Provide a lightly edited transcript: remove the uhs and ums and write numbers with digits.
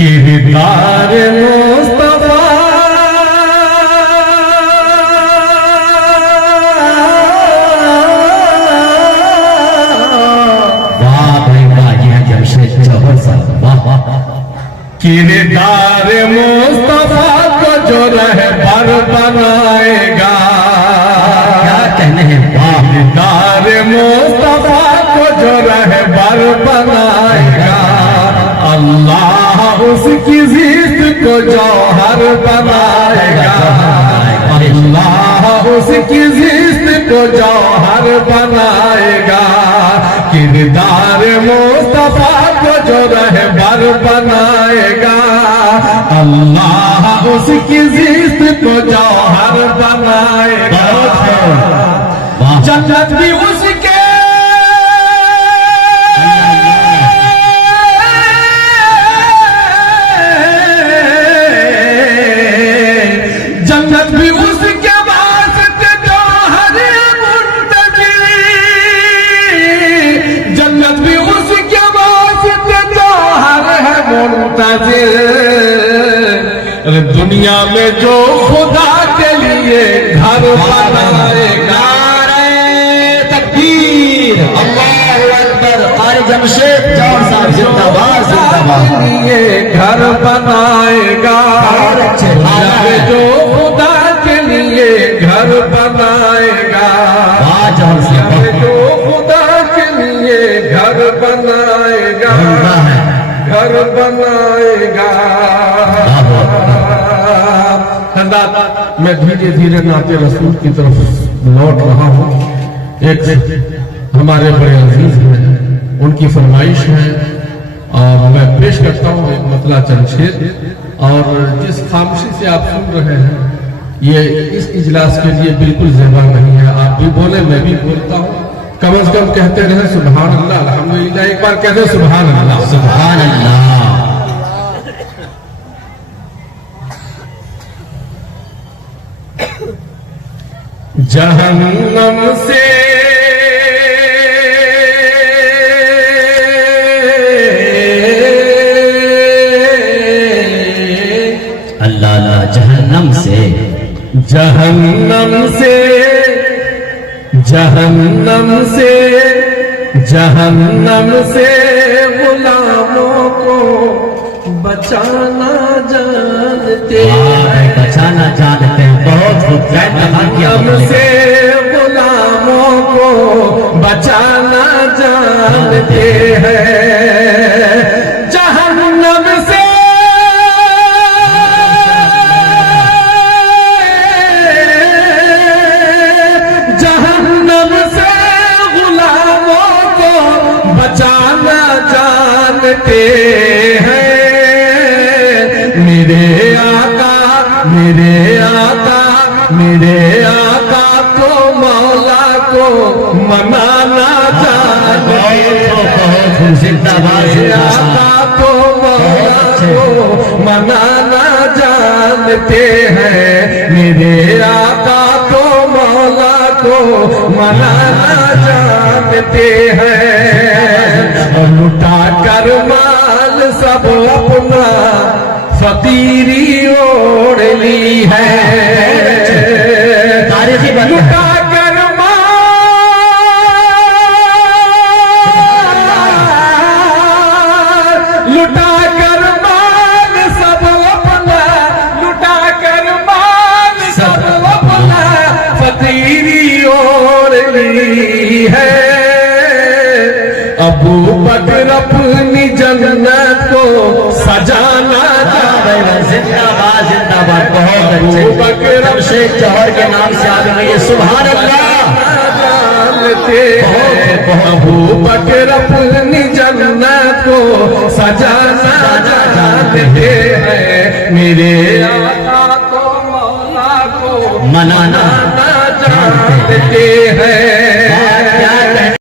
किरदार मुस्तफा वाह भाई वाह, ये है जमशेद जौहर साहब, वाह वाह। किरदार मुस्तफा को जो रहबर बनाएगा, क्या कहने हैं, वाह। किरदार मुस्तफा को जो रहबर बनाएगा, अल्लाह उसकी जिद को जौहर बनाएगा, अल्लाह उसकी जिद को जौहर बनाएगा। किरदार मुस्तफा को जो रहबर बनाएगा, अल्लाह उसकी जिद को जौहर बनाएगा। जन्नत भी उसके दुनिया में जो खुदा के लिए घर बनाएगा, तकबीर, अल्लाहु अकबर। कारी जमशेद जौहर साहब जिंदाबाद जिंदाबाद। ये घर बनाएगा, दुनिया में जो खुदा के लिए घर बनाएगा, जौहर साहब, जो खुदा के लिए घर बनाएगा, घर बनाएगा। मैं धीरे धीरे नाते रसूल की तरफ लौट रहा हूँ। एक हमारे बड़े अजीज हैं, उनकी फरमाइश है और मैं पेश करता हूँ एक मतला चंद शेर। और जिस खामोशी से आप सुन रहे हैं, ये इस इजलास के लिए बिल्कुल ज़ेबा नहीं है। आप भी बोले, मैं भी बोलता हूँ। कम से कम कहते रहे सुभान अल्लाह, अल्हम्दुलिल्लाह। एक बार कहते सुभान अल्लाह, सुभान अल्लाह। जहन्नम से अल्लाह अल्लाह, जहन्नम से, जहन्नम से, जहन्नम से, जहन्नम से गुलामों को बचाना जानते हैं, बचाना जानते हैं। बहुत जहन्नम से गुलामों को बचाना जानते हैं, जहन्नम से, जहन्नम से गुलामों को बचाना जानते हैं। मेरे आका, मेरे आका, मेरे आका को मौला को मनाना जानते हैं, जिंदाबाद मेरे आका को मौला को मनाना जानते हैं, मेरे आका को मौला को मनाना जानते हैं। लुटा कर माल सब अपना फकीरी ओढ़ ली है, लुटा कर माल, लुटा कर माल सब अपना, लुटा कर माल सब अपना फकीरी ओढ़ ली है। अबू बकर अपनी जन्नत को सजाना जिंदाबाद जिंदाबाद। बहुत अच्छे, जमशेद जौहर के नाम से आ गए, सुभान अल्लाह। अबू बकर अपनी जन्नत को सजाना जानते हैं, मेरे आका को मौला को मनाना जानते हैं,